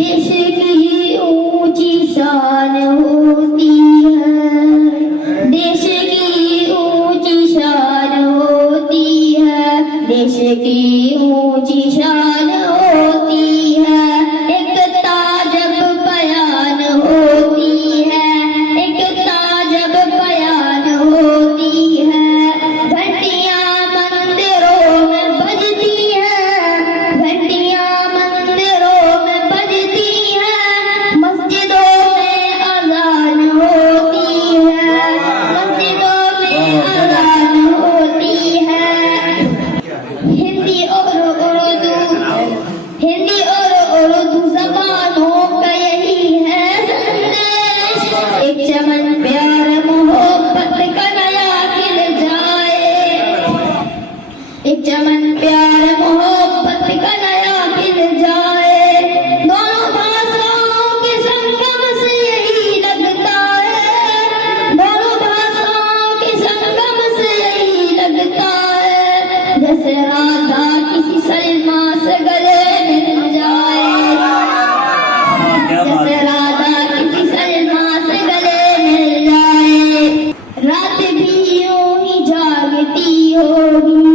देश की ऊंची शान होती है, देश की ऊंची शान होती है, देश की ऊंची शान होती है। एकता जब बयान होती है, एकता जब बयान होती है, घंटियां मंदिरों में बजती है, घंटियां मंदिरों में बजती है, मस्जिदों में अज़ान होती है, मस्जिदों में अज़ान होती है। हिंदी और उर्दू ज़बानों का यही है संदेश। एक चमन प्यार मोहब्बत का नया खिल जाए, एक चमन प्यार मोहब्बत का नया खिल जाए। दोनों भाषाओं के संगम से यही लगता है, दोनों भाषाओं के संगम से यही लगता है। जैसे राधा किसी सलमा से गले मिल जाए, जैसे राधा किसी सलमा से गले मिल जाए। रात भी यूं ही जागती होगी,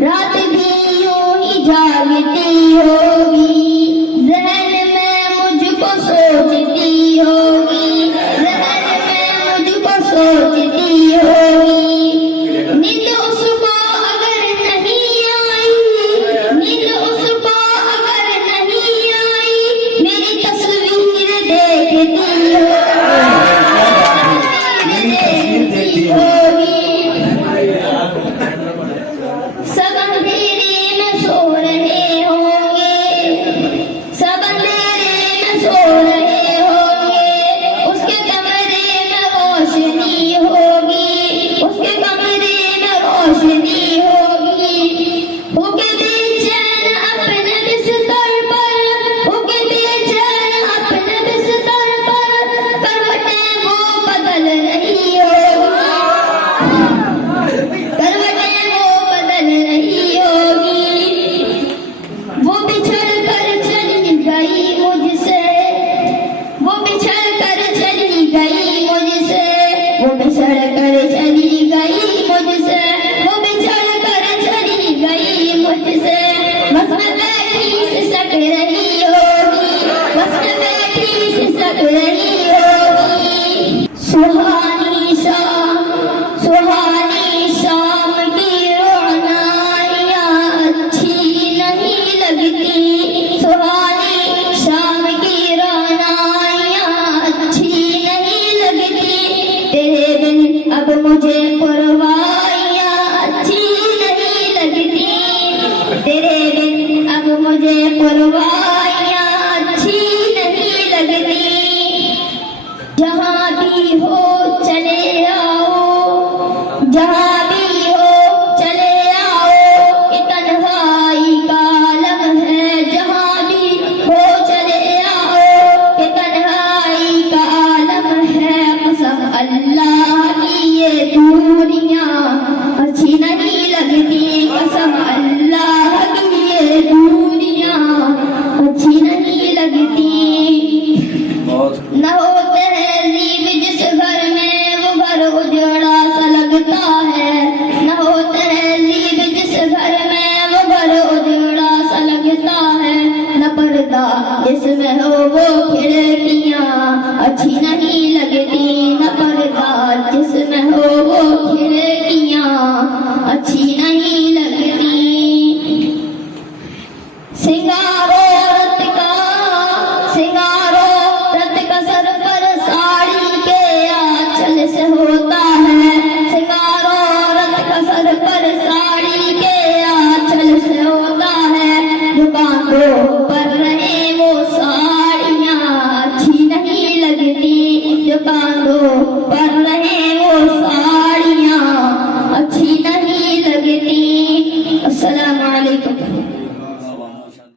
रात भी यूं ही जागती होगी, ज़हन में मुझको सोचती होगी, ज़हन में मुझको सोचती होगी। नींद उसको अगर नहीं आई, नींद उसको अगर नहीं आई, मेरी तस्वीर देखती होगी। सब अंधेरे में सो रहे होंगे, सब अंधेरे में सो रहे होंगे, उसके कमरे में रोशनी होगी, उसके कमरे में रोशनी होगी। होके बेचैन अपने बिस्तर पर, होके बेचैन अपने बिस्तर पर, करवटें वो बदल रही होगी, करवटें वो बदल रही होगी। वो बिछड़ कर चली गई मुझसे, वो बिछड़ कर चली गई मुझसे, वो बिछड़ कर चली गई मुझसे, वो बिछड़ कर चली गई मुझसे। बस में बैठी सिसक रही होगी, बस में बैठी सिसक रही होगी। सुहानी शाम, सुहानी शाम की रोनाइयाँ अच्छी नहीं लगती, सुहानी शाम की रोनाइयाँ अच्छी नहीं लगती। तेरे बिन अब मुझे पुरवाइयाँ अच्छी नहीं लगती, तेरे बिन अब मुझे पुरवाइयाँ अच्छी नहीं लगती। जहाँ भी हो चले आओ, जहाँ भी हो चले आओ, ये तन्हाई का आलम है। जहाँ भी हो चले आओ, ये तन्हाई का आलम है। कसम अल्लाह की ये दूरियां अच्छी नहीं लगती, कसम अल्लाह की ये दूरियां अच्छी नहीं लगती। न हो तहजीब जिस घर में वो घर उजड़ा सा लगता है, न हो तहजीब जिस घर में वो घर उजड़ा सा लगता है। न पर्दा जिसमें हो वो खिड़कियाँ अच्छी